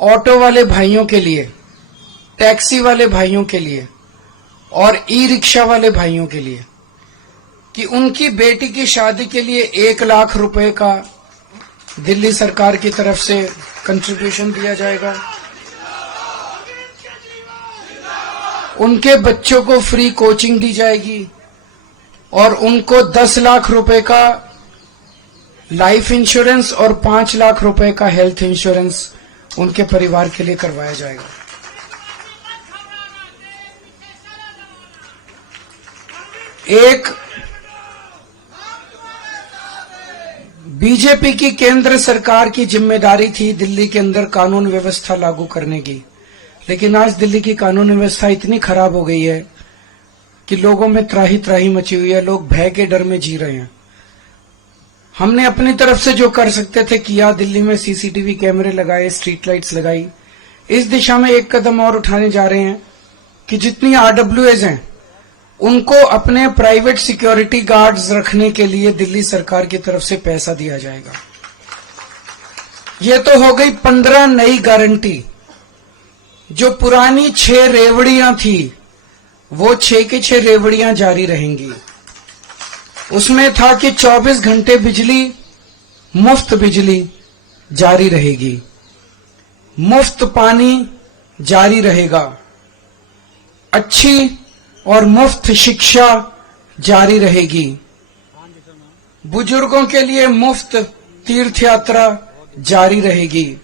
Auto वाले भाइयों के लिए, टैक्सी वाले भाइयों के लिए और ई रिक्शा वाले भाइयों के लिए कि उनकी बेटी की शादी के लिए 1 लाख रुपए का दिल्ली सरकार की तरफ से कंट्रीब्यूशन दिया जाएगा। उनके बच्चों को फ्री कोचिंग दी जाएगी और उनको 10 लाख रुपए का लाइफ इंश्योरेंस और 5 लाख रुपए का हेल्थ इंश्योरेंस उनके परिवार के लिए करवाया जाएगा। एक बीजेपी की केंद्र सरकार की जिम्मेदारी थी दिल्ली के अंदर कानून व्यवस्था लागू करने की, लेकिन आज दिल्ली की कानून व्यवस्था इतनी खराब हो गई है कि लोगों में त्राही त्राही मची हुई है। लोग भय के डर में जी रहे हैं। हमने अपनी तरफ से जो कर सकते थे किया। दिल्ली में सीसीटीवी कैमरे लगाए, स्ट्रीट लाइट्स लगाई। इस दिशा में एक कदम और उठाने जा रहे हैं कि जितनी आरडब्ल्यूएज हैं उनको अपने प्राइवेट सिक्योरिटी गार्ड्स रखने के लिए दिल्ली सरकार की तरफ से पैसा दिया जाएगा। ये तो हो गई 15 नई गारंटी। जो पुरानी 6 रेवड़ियां थी वो 6 की 6 रेवड़ियां जारी रहेंगी। उसमें था कि 24 घंटे बिजली, मुफ्त बिजली जारी रहेगी, मुफ्त पानी जारी रहेगा, अच्छी और मुफ्त शिक्षा जारी रहेगी, बुजुर्गों के लिए मुफ्त तीर्थ यात्रा जारी रहेगी,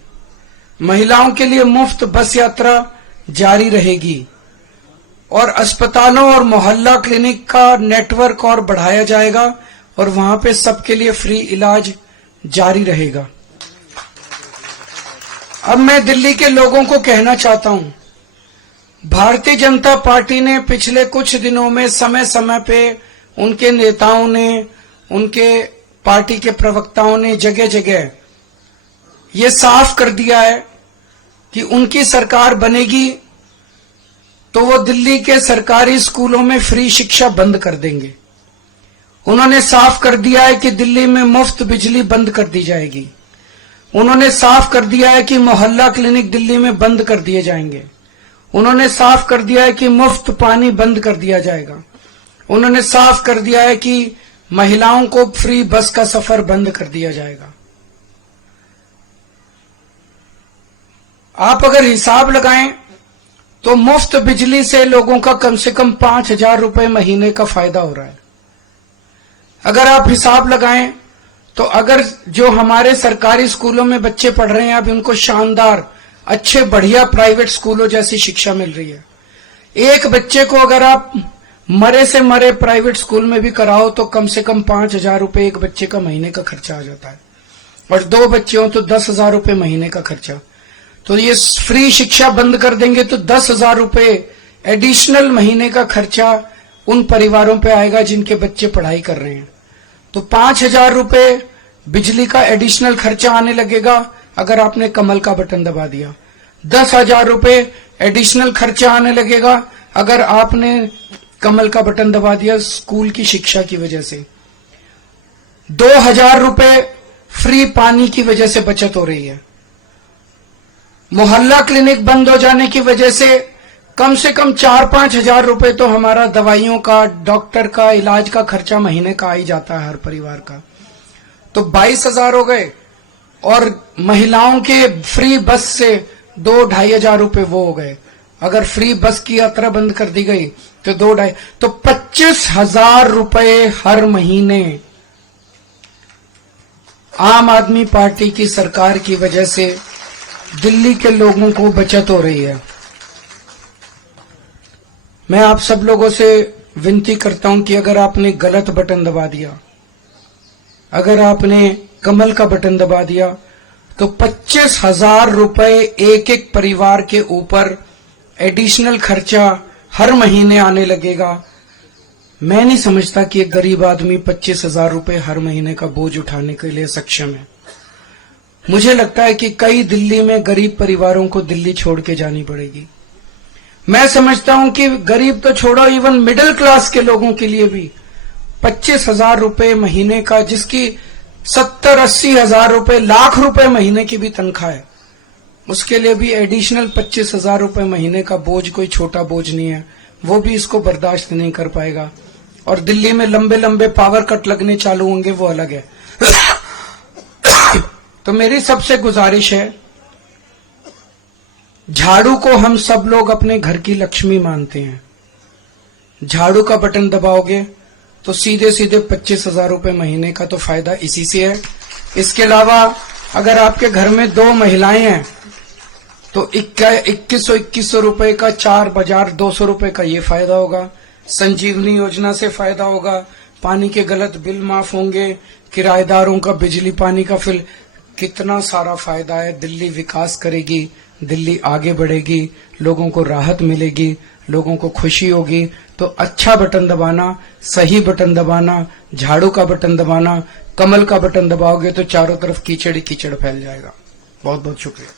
महिलाओं के लिए मुफ्त बस यात्रा जारी रहेगी और अस्पतालों और मोहल्ला क्लिनिक का नेटवर्क और बढ़ाया जाएगा और वहां पे सबके लिए फ्री इलाज जारी रहेगा। अब मैं दिल्ली के लोगों को कहना चाहता हूं, भारतीय जनता पार्टी ने पिछले कुछ दिनों में समय समय पे उनके नेताओं ने, उनके पार्टी के प्रवक्ताओं ने जगह जगह ये साफ कर दिया है कि उनकी सरकार बनेगी तो वो दिल्ली के सरकारी स्कूलों में फ्री शिक्षा बंद कर देंगे। उन्होंने साफ कर दिया है कि दिल्ली में मुफ्त बिजली बंद कर दी जाएगी। उन्होंने साफ कर दिया है कि मोहल्ला क्लिनिक दिल्ली में बंद कर दिए जाएंगे। उन्होंने साफ कर दिया है कि मुफ्त पानी बंद कर दिया जाएगा। उन्होंने साफ कर दिया है कि महिलाओं को फ्री बस का सफर बंद कर दिया जाएगा। आप अगर हिसाब लगाएं तो मुफ्त बिजली से लोगों का कम से कम 5,000 रुपए महीने का फायदा हो रहा है। अगर आप हिसाब लगाएं तो अगर जो हमारे सरकारी स्कूलों में बच्चे पढ़ रहे हैं अब उनको शानदार, अच्छे, बढ़िया प्राइवेट स्कूलों जैसी शिक्षा मिल रही है। एक बच्चे को अगर आप मरे से मरे प्राइवेट स्कूल में भी कराओ तो कम से कम 5,000 रुपए एक बच्चे का महीने का खर्चा आ जाता है और 2 बच्चे हो तो 10,000 रुपए महीने का खर्चा। तो ये फ्री शिक्षा बंद कर देंगे तो 10,000 रुपए एडिशनल महीने का खर्चा उन परिवारों पे आएगा जिनके बच्चे पढ़ाई कर रहे हैं। तो 5,000 रुपए बिजली का एडिशनल खर्चा आने लगेगा अगर आपने कमल का बटन दबा दिया। 10,000 रुपए एडिशनल खर्चा आने लगेगा अगर आपने कमल का बटन दबा दिया स्कूल की शिक्षा की वजह से। 2,000 रुपए फ्री पानी की वजह से बचत हो रही है। मोहल्ला क्लिनिक बंद हो जाने की वजह से कम 4-5 हजार रुपए तो हमारा दवाइयों का, डॉक्टर का, इलाज का खर्चा महीने का आ ही जाता है हर परिवार का। तो 22,000 हो गए और महिलाओं के फ्री बस से 2-2.5 हजार रुपए वो हो गए। अगर फ्री बस की यात्रा बंद कर दी गई तो 2-2.5 तो 25,000 रुपए हर महीने आम आदमी पार्टी की सरकार की वजह से दिल्ली के लोगों को बचत हो रही है। मैं आप सब लोगों से विनती करता हूं कि अगर आपने गलत बटन दबा दिया, अगर आपने कमल का बटन दबा दिया तो 25,000 रुपए एक एक परिवार के ऊपर एडिशनल खर्चा हर महीने आने लगेगा। मैं नहीं समझता कि एक गरीब आदमी 25,000 रुपए हर महीने का बोझ उठाने के लिए सक्षम है। मुझे लगता है कि कई दिल्ली में गरीब परिवारों को दिल्ली छोड़ के जानी पड़ेगी। मैं समझता हूं कि गरीब तो छोड़ो, इवन मिडिल क्लास के लोगों के लिए भी 25,000 रुपए महीने का, जिसकी 70-80 हजार रुपए, लाख रुपए महीने की भी तनख्वाह है, उसके लिए भी एडिशनल 25,000 रुपए महीने का बोझ कोई छोटा बोझ नहीं है, वो भी इसको बर्दाश्त नहीं कर पाएगा। और दिल्ली में लंबे लंबे पावर कट लगने चालू होंगे, वो अलग है। तो मेरी सबसे गुजारिश है, झाड़ू को हम सब लोग अपने घर की लक्ष्मी मानते हैं। झाड़ू का बटन दबाओगे तो सीधे सीधे 25,000 रुपए महीने का तो फायदा इसी से है। इसके अलावा अगर आपके घर में 2 महिलाएं हैं तो 2100 रुपए का 4,200 रुपए का ये फायदा होगा। संजीवनी योजना से फायदा होगा, पानी के गलत बिल माफ होंगे, किराएदारों का बिजली पानी का बिल, कितना सारा फायदा है। दिल्ली विकास करेगी, दिल्ली आगे बढ़ेगी, लोगों को राहत मिलेगी, लोगों को खुशी होगी। तो अच्छा बटन दबाना, सही बटन दबाना, झाड़ू का बटन दबाना, कमल का बटन दबाओगे तो चारों तरफ कीचड़ ही कीचड़ फैल जाएगा। बहुत बहुत शुक्रिया।